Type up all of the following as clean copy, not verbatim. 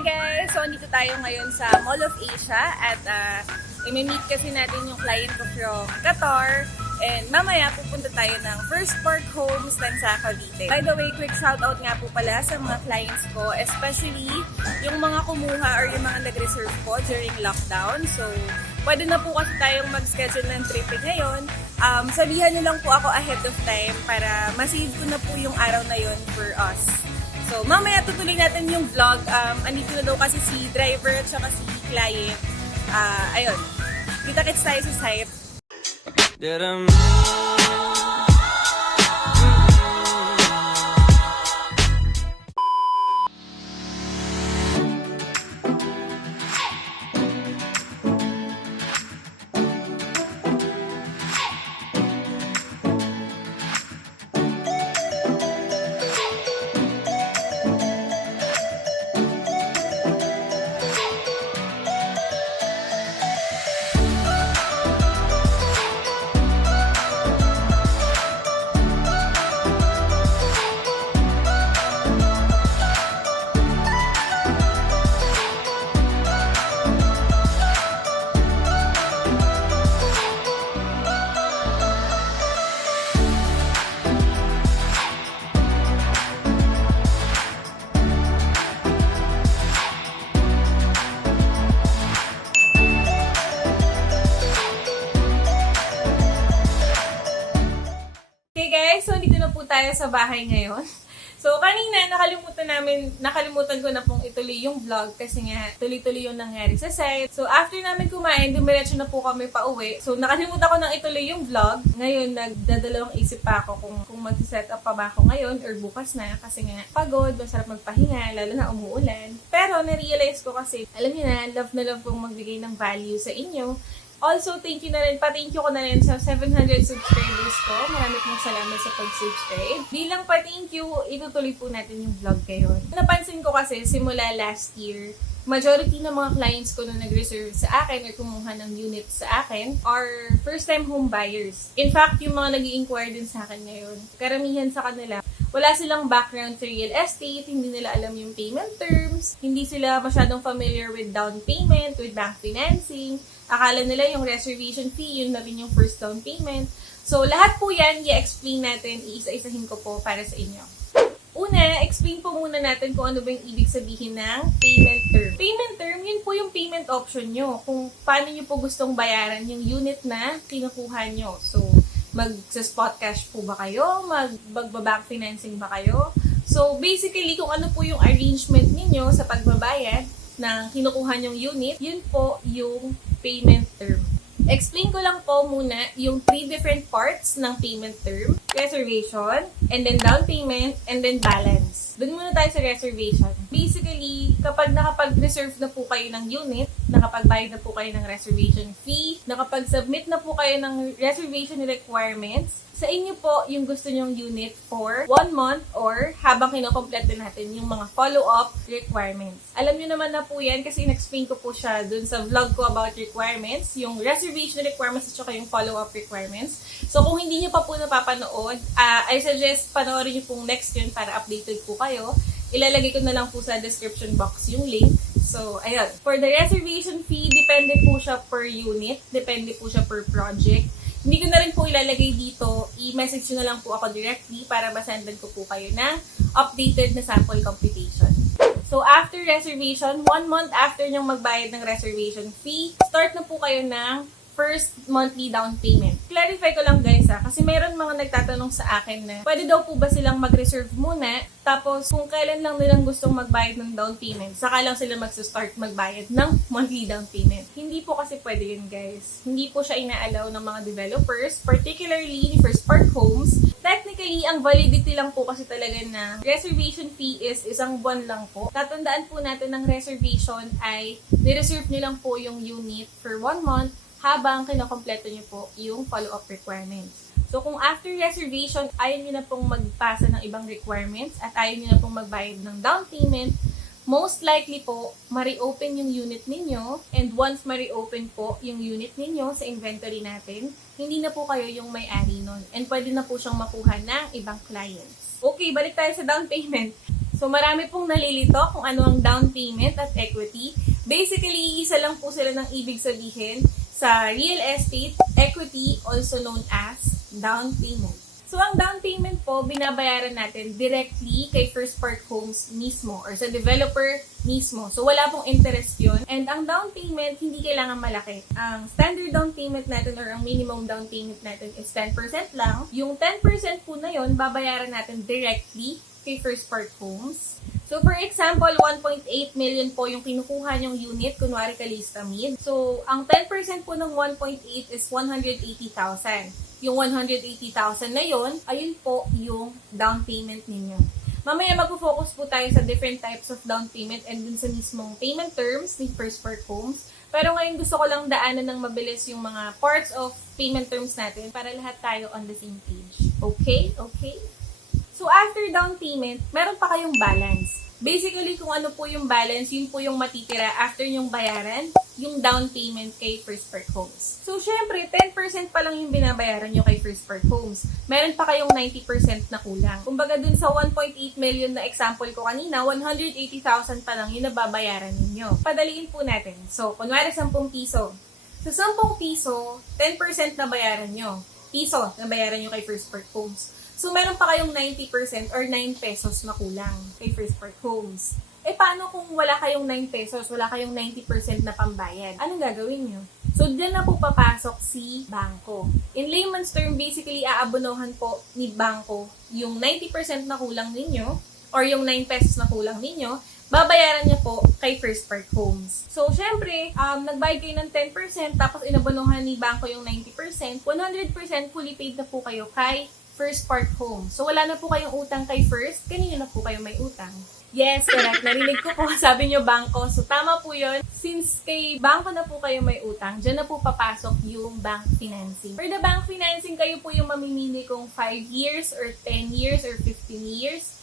Hi guys! So, andito tayo ngayon sa Mall of Asia at i-meet kasi natin yung client ko from Qatar and mamaya pupunta tayo ng First Park Homes ng sa Cavite. By the way, quick shoutout nga po pala sa mga clients ko, especially yung mga kumuha or yung mga nag-reserve po during lockdown. So, pwede na po kasi tayong mag-schedule ng tripping ngayon. Sabihan nyo lang po ako ahead of time para masave ko na po yung araw na yon for us. So, mamaya tutuloy natin yung vlog. Andito na daw kasi si driver at saka si client. Ayun. Kita-kits tayo sa site. So, dito na po tayo sa bahay ngayon. So, kanina, nakalimutan ko na pong ituloy yung vlog kasi nga, tuloy-tuloy yung nangyari sa site. So, after namin kumain, dumiretso na po kami pa uwi. So, nakalimutan ko nang ituloy yung vlog. Ngayon, nagdadalawang isip pa ako kung mag-set up pa ba ako ngayon or bukas na kasi nga, pagod, masarap magpahinga, lalo na umuulan. Pero, na-realize ko kasi, alam niyo na love kong magbigay ng value sa inyo. Also, thank you ko na rin sa 700 subscribers ko. Maraming pong salamat sa pag-subscribe. Bilang pa-thank you, itutuloy po natin yung vlog ngayon. Napansin ko kasi, simula last year, majority ng mga clients ko na nag-reserve sa akin or kumuha ng unit sa akin are first-time home buyers. In fact, yung mga nag-i-inquire din sa akin ngayon, karamihan sa kanila, wala silang background sa real estate, hindi nila alam yung payment terms, hindi sila masyadong familiar with down payment, with bank financing. Akala nila yung reservation fee, yun na rin yung first down payment. So, lahat po yan, i-explain natin, iisa-isahin ko po para sa inyo. Una, explain po muna natin kung ano ba yung ibig sabihin ng payment term. Payment term, yun po yung payment option nyo. Kung paano nyo po gustong bayaran yung unit na kinukuha nyo. So, mag-spot cash po ba kayo? Mag-bank financing ba kayo? So, basically, kung ano po yung arrangement ninyo sa pagbabayad ng kinukuha nyong unit, yun po yung payment term. Explain ko lang po muna yung 3 different parts ng payment term. Reservation, and then down payment, and then balance. Doon muna tayo sa reservation. Basically, kapag nakapag-reserve na po kayo ng unit, nakapagbayad na po kayo ng reservation fee, nakapag-submit na po kayo ng reservation requirements, sa inyo po yung gusto nyong unit for 1 month or habang kinokompleto natin yung mga follow-up requirements. Alam nyo naman na po yan kasi in-explain ko po siya dun sa vlog ko about requirements, yung reservation requirements at saka yung follow-up requirements. So kung hindi nyo pa po napapanood, I suggest panoorin nyo pong next yun para updated po kayo. Ilalagay ko na lang po sa description box yung link. So, ayun. For the reservation fee, depende po siya per unit, depende po siya per project. Hindi ko na rin po ilalagay dito. I-message nyo na lang po ako directly para masendan ko po kayo ng updated na sample computation. So, after reservation, 1 month after nyong magbayad ng reservation fee, start na po kayo ng first monthly down payment. Clarify ko lang guys kasi mayroon mga nagtatanong sa akin na pwede daw po ba silang mag-reserve muna tapos kung kailan lang nilang gustong magbayad ng down payment, saka lang sila mag-start magbayad ng monthly down payment. Hindi po kasi pwede yun guys. Hindi po siya ina-allow ng mga developers, particularly ni First Park Homes. Technically, ang validity lang po kasi talaga na reservation fee is 1 buwan lang po. Tatandaan po natin ng reservation ay ni-reserve nyo lang po yung unit for 1 month habang kinokompleto nyo po yung follow-up requirements. So, kung after reservation, ayaw nyo na pong magpasa ng ibang requirements at ayaw nyo na pong magbayad ng down payment, most likely po, ma-reopen yung unit ninyo. And once ma-reopen po yung unit ninyo sa inventory natin, hindi na po kayo yung may-ari nun. And pwede na po siyang makuha ng ibang clients. Okay, balik tayo sa down payment. So marami pong nalilito kung ano ang down payment at equity. Basically, isa lang po sila ng ibig sabihin sa real estate, equity, also known as down payment. So, ang down payment po, binabayaran natin directly kay First Park Homes mismo or sa developer mismo. So, wala pong interest yun. And ang down payment, hindi kailangan malaki. Ang standard down payment natin or ang minimum down payment natin is 10% lang. Yung 10% po na yun, babayaran natin directly kay First Park Homes. So, for example, 1.8 million po yung kinukuha nyong unit, kunwari Calista Mid. So, ang 10% po ng 1.8 is 180,000. Yung 180,000 na yon, ayun po yung down payment ninyo. Mamaya magpo-focus po tayo sa different types of down payment and dun sa mismong payment terms ni First Park Homes. Pero ngayon gusto ko lang daanan ng mabilis yung mga parts of payment terms natin para lahat tayo on the same page. Okay? Okay? So, after down payment, meron pa kayong balance. Basically, kung ano po yung balance, yun po yung matitira after yung bayaran, yung down payment kay First Park Homes. So, syempre, 10% pa lang yung binabayaran nyo kay First Park Homes. Meron pa kayong 90% na kulang. Kumbaga dun sa 1.8 million na example ko kanina, 180,000 pa lang yung nababayaran ninyo. Padaliin po natin. So, kunwari 10 piso. Sa 10 piso, 10% na bayaran nyo. Piso na bayaran nyo kay First Park Homes. So, meron pa kayong 90% or 9 pesos na kulang kay First Park Homes. Eh, paano kung wala kayong 9 pesos, wala kayong 90% na pambayad? Anong gagawin nyo? So, dyan na po papasok si bangko. In layman's term, basically, aabonohan po ni bangko yung 90% na kulang ninyo or yung 9 pesos na kulang ninyo, babayaran niya po kay First Park Homes. So, syempre, nagbayad kayo ng 10%, tapos inabonohan ni bangko yung 90%, 100% fully paid na po kayo kay First Park Homes. So, wala na po kayong utang kay First, kanino na po kayo may utang? Yes, correct. Narinig ko po, sabi nyo bangko. So, tama po yun. Since kay bangko na po kayo may utang, dyan na po papasok yung bank financing. For the bank financing, kayo po yung mamimili kung 5 years or 10 years or 15 years.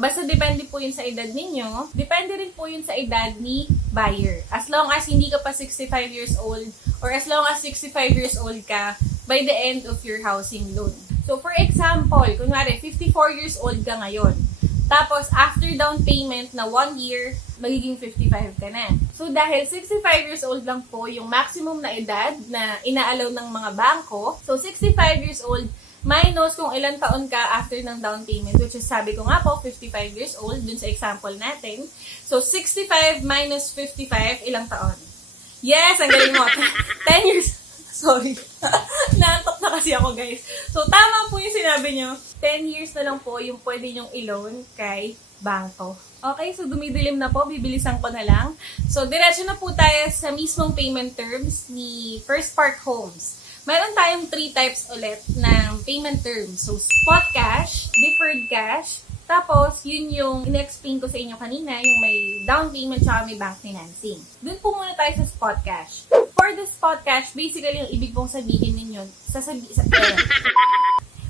Basta depende po yun sa edad ninyo. Depende rin po yun sa edad ni buyer. As long as hindi ka pa 65 years old or as long as 65 years old ka by the end of your housing loan. So, for example, kunwari, 54 years old ka ngayon. Tapos, after down payment na 1 year, magiging 55 ka na. So, dahil 65 years old lang po yung maximum na edad na inaalaw ng mga bangko, so 65 years old minus kung ilang taon ka after ng down payment, which is sabi ko nga po, 55 years old, dun sa example natin. So, 65 minus 55, ilang taon? Yes, ang galing mo. 10 years. Sorry. Naantok na kasi ako, guys. So, tama po yung sinabi nyo. 10 years na lang po yung pwede nyong i-loan kay bangko. Okay, so dumidilim na po. Bibilisan ko na lang. So, diretso na po tayo sa mismong payment terms ni First Park Homes. Meron tayong 3 types ulit ng payment terms. So, spot cash, deferred cash, tapos, yun yung in-explain ko sa inyo kanina, yung may down payment tsaka may bank financing. Doon po muna tayo sa spot cash. For the spot cash, basically yung ibig pong sabihin ninyo,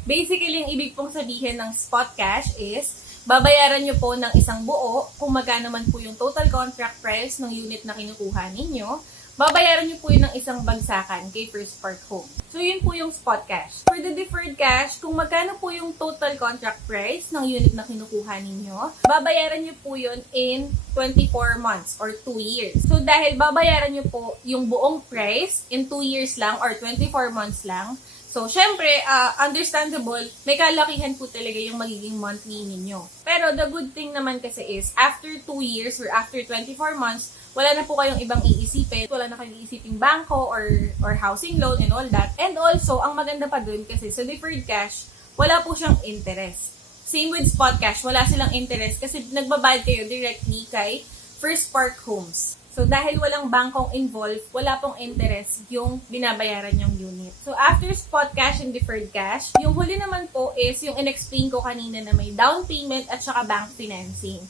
basically yung ibig pong sabihin ng spot cash is, babayaran nyo po ng isang buo kung magkano man po yung total contract price ng unit na kinukuha ninyo. Babayaran nyo po yun ng isang bagsakan kay First Park Home. So, yun po yung spot cash. For the deferred cash, kung magkano po yung total contract price ng unit na kinukuha ninyo, babayaran nyo po yun in 24 months or 2 years. So, dahil babayaran nyo po yung buong price in 2 years lang or 24 months lang, so, syempre, understandable, may kalakihan po talaga yung magiging monthly ninyo. Pero, the good thing naman kasi is, after 2 years or after 24 months, wala na po kayong ibang iisipin. Wala na kayong iisiping bangko or housing loan and all that. And also, ang maganda pa dun kasi sa deferred cash, wala po siyang interest. Same with spot cash, wala silang interest kasi nagbabayad kayo directly kay First Park Homes. So, dahil walang bangkong involved, wala pong interest yung binabayaran yung unit. So, after spot cash and deferred cash, yung huli naman po is yung in-explain ko kanina na may down payment at saka bank financing.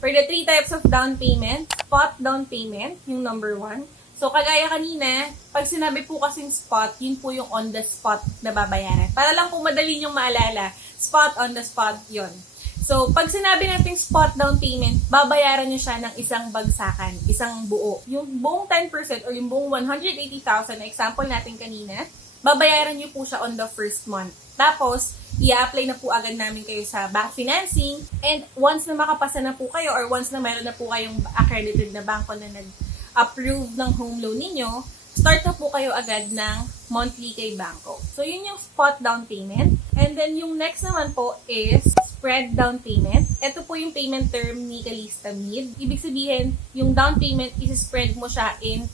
For the 3 types of down payment, spot down payment, yung number 1. So, kagaya kanina, pag sinabi po kasing spot, yun po yung on the spot na babayaran. Para lang po madali nyong maalala, spot on the spot, yun. So, pag sinabi natin spot down payment, babayaran nyo siya ng isang bagsakan, isang buo. Yung buong 10% or yung buong 180,000 na example natin kanina, babayaran nyo po siya on the first month. Tapos, i-apply na po agad namin kayo sa bank financing. And once na makapasa na po kayo or once na meron na po kayong accredited na bangko na nag-approve ng home loan ninyo, start na po kayo agad ng monthly kay bangko. So, yun yung spot down payment. And then, yung next naman po is spread down payment. Ito po yung payment term ni Calista Mid. Ibig sabihin, yung down payment is-spread mo siya in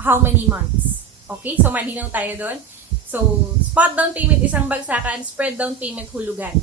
how many months. Okay? So, malinaw tayo doon. So, spot down payment isang bagsakan, spread down payment hulugan.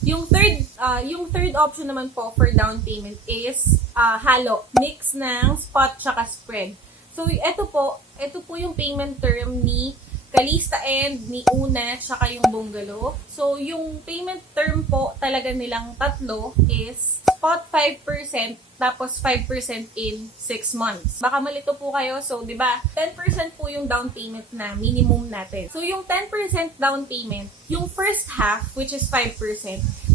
Yung third option naman po for down payment is halo, mix ng spot tsaka spread. So, ito po yung payment term ni Calista and ni Una tsaka yung Bungalow. So, yung payment term po talaga nilang tatlo is spot 5% tapos 5% in 6 months. Baka malito po kayo. So, di ba, 10% po yung down payment na minimum natin. So, yung 10% down payment, yung first half, which is 5%,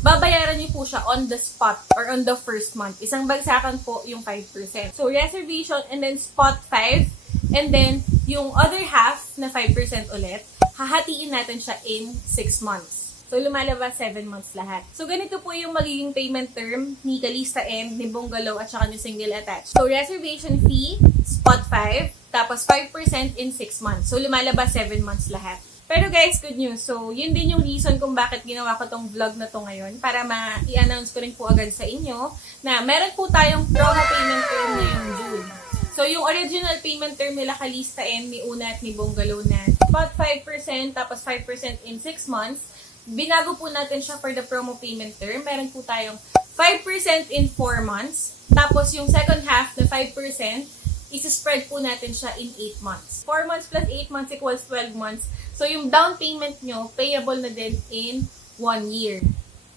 babayaran niyo po siya on the spot or on the first month. Isang bagsakan po yung 5%. So, reservation and then spot 5. And then, yung other half na 5% ulit, hahatiin natin siya in 6 months. So, lumalabas 7 months lahat. So, ganito po yung magiging payment term ni Calista and ni Bungalow at saka ni Single Attached. So, reservation fee, spot 5, tapos 5% in 6 months. So, lumalabas 7 months lahat. Pero guys, good news. So, yun din yung reason kung bakit ginawa ko tong vlog na to ngayon para ma-i-announce ko rin po agad sa inyo na meron po tayong promo payment term ngayong June. So, yung original payment term nila Calista and ni Una at ni Bungalow na spot 5% tapos 5% in 6 months, binago po natin siya for the promo payment term. Meron po tayong 5% in 4 months. Tapos yung second half na 5%, isa-spread po natin siya in 8 months. 4 months plus 8 months equals 12 months. So yung down payment nyo, payable na din in 1 year.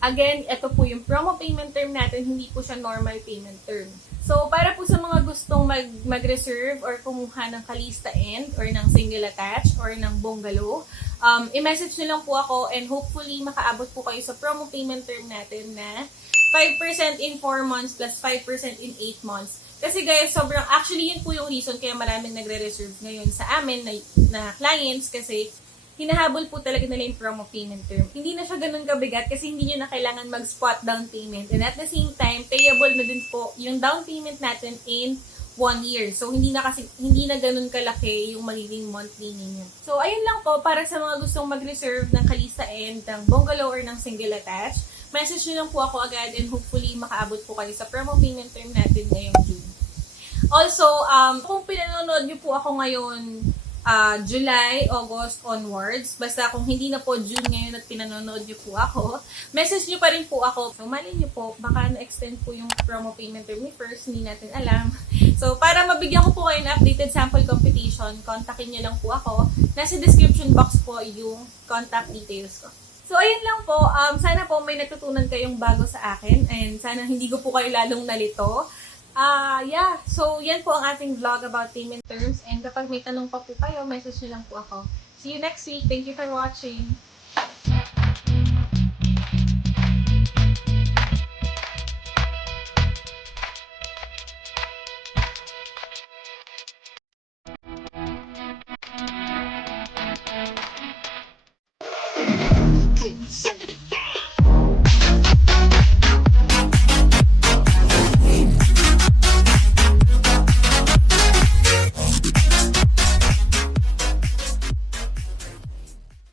Again, ito po yung promo payment term natin, hindi po siya normal payment term. So, para po sa mga gustong mag-reserve or kumuha ng Calista End or ng Single Attached or ng Bungalow, i-message nyo lang po ako and hopefully makaabot po kayo sa promo payment term natin na 5% in 4 months plus 5% in 8 months. Kasi guys, actually yun po yung reason kaya maraming nagre-reserve ngayon sa amin na clients kasi hinahabol po talaga nila yung promo payment term. Hindi na siya ganun kabigat kasi hindi nyo na kailangan mag-spot down payment. And at the same time, payable na din po yung down payment natin in 1 year. So, hindi na ganun kalaki yung magiging monthly ninyo. So, ayun lang po para sa mga gustong mag-reserve ng Calista End, ng Bungalow or ng Single Attached. Message nyo lang po ako agad and hopefully makaabot po kayo sa promo payment term natin ngayong June. Also, kung pinanonood nyo po ako ngayon July, August onwards. Basta kung hindi na po June ngayon at pinanonood nyo po ako, message nyo pa rin po ako. So, mali nyo po, baka na-extend po yung promo payment term ni first, hindi natin alam. So, para mabigyan ko po kayo ng updated sample computation, kontakin nyo lang po ako. Nasa description box po yung contact details ko. So, ayun lang po. Sana po may natutunan kayong bago sa akin and sana hindi ko po kayo lalong nalito. Yeah. So, yan po ang ating vlog about payment terms. And kapag may tanong pa po kayo, message nyo lang po ako. See you next week. Thank you for watching.